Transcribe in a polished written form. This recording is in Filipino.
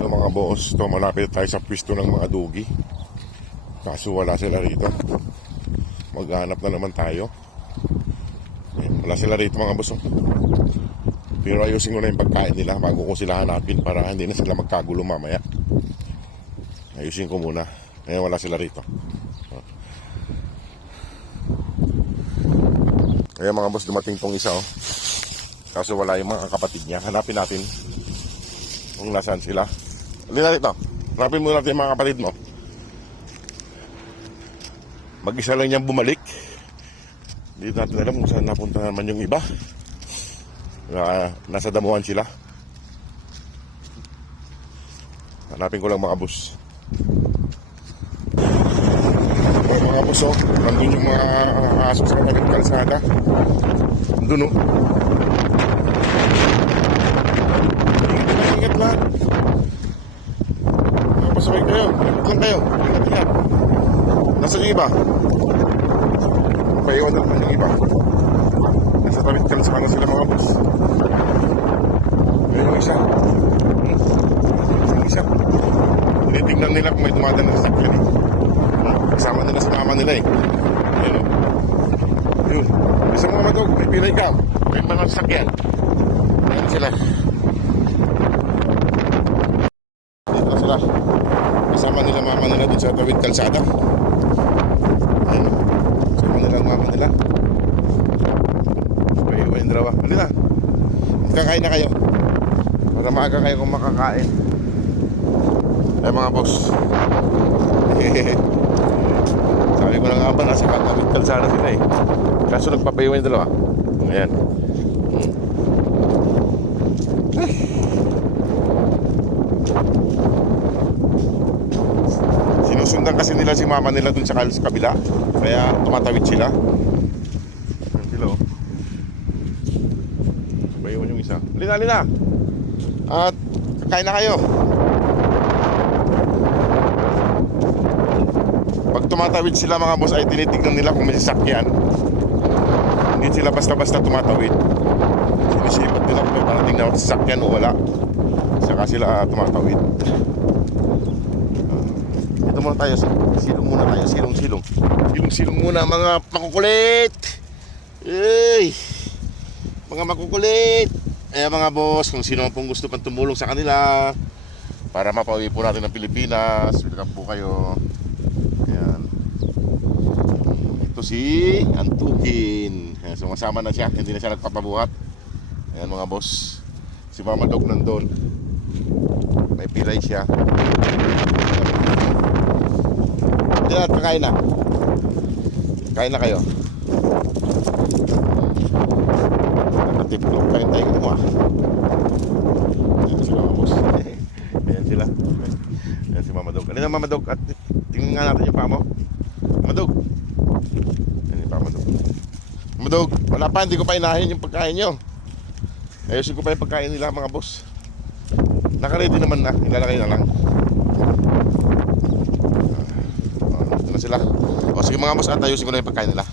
Ito mga boss, ito malapit tayo sa pwesto ng mga dugi. Kaso wala sila rito. Maghanap na naman tayo. Wala sila rito mga boss. Pero ayusin ko na yung pagkain nila bago ko sila hanapin para hindi na sila magkagulo mamaya. Ayusin ko muna. Ngayon wala sila rito. Ayan mga boss, dumating tong isa Kaso wala yung mga kapatid niya. Hanapin natin kung nasaan sila. Halina rito. Hanapin muna natin yung mga kapatid mo. Mag-isa lang niyang bumalik. Hindi natin alam kung saan napunta naman yung iba. Nasa damuhan sila. Hanapin ko lang mga boss. Mga boss, nandun yung mga aso sa kapalit kalsada. Nandun Ingat lang. Mga boss, sabay kayo. Ingat lang kayo. Ingat. Nasaan yung iba? Paiwan naman yung iba. Nasa talit kalsada sila mga boss. Ayun yung isa. Yung isa. Tinitingnan nila kung may dumadaan na sasakyan Kasama nila sa mama nila Ayun Ayun. Isang mga matog, may pilay ka. May mga sasakyan. Ayun sila. Dito sila. Kasama nila mama nila dun sa tawid kalsada. Ayun. Kasama nila ang mama nila. Paiwan yung dalawa. Halina. Kakain na kayo. Para maaga kayo kung makakain. Ay mga boss. Sabi ko na nga ba, nasa kakawit kalsada sila Kaso nagpapaiwan yung dalawa. Ayan. Sinusundan kasi nila si mama nila dun sa kabila. Kaya tumatawid sila. Ayan sila Paiwan yung isa. Halina. At kakain na kayo. Pag tumatawid sila mga boss ay tinitignan nila kung may sasakyan. Hindi sila basta-basta tumatawid. Sinisipat nila kung may parating na sasakyan o wala. Saka sila tumatawid. Ito muna tayo. Silong muna tayo. Silong. Silong muna mga makukulit. Ey! Mga makukulit. Mga boss, kung sino pong gusto pang tumulong sa kanila para mapauwi po natin ng Pilipinas, welcome po kayo. Ayan. Ito si Antukin. Ayan, sumasama na siya, hindi na siya nagpapabuhat. Ayan mga boss. Si Mama Dog nandun. May pilay siya. Ayan, kakain na. Kain na kayo. Tiplok kayo tayo ko mo Ayan sila mga boss. Ayan sila. Ayan si Mama Dog. Alin ang Mama Dog? At tingnan nga natin yung paa mo. Mama Dog. Ayan yung Mama Dog. Mama Dog, wala pa, hindi ko pa inahin yung pagkain nyo. Ayusin ko pa yung pagkain nila mga boss. Naka-ready naman na, ilalagay na lang. Ito na sila. O sige mga boss, at ayusin ko na yung pagkain nila.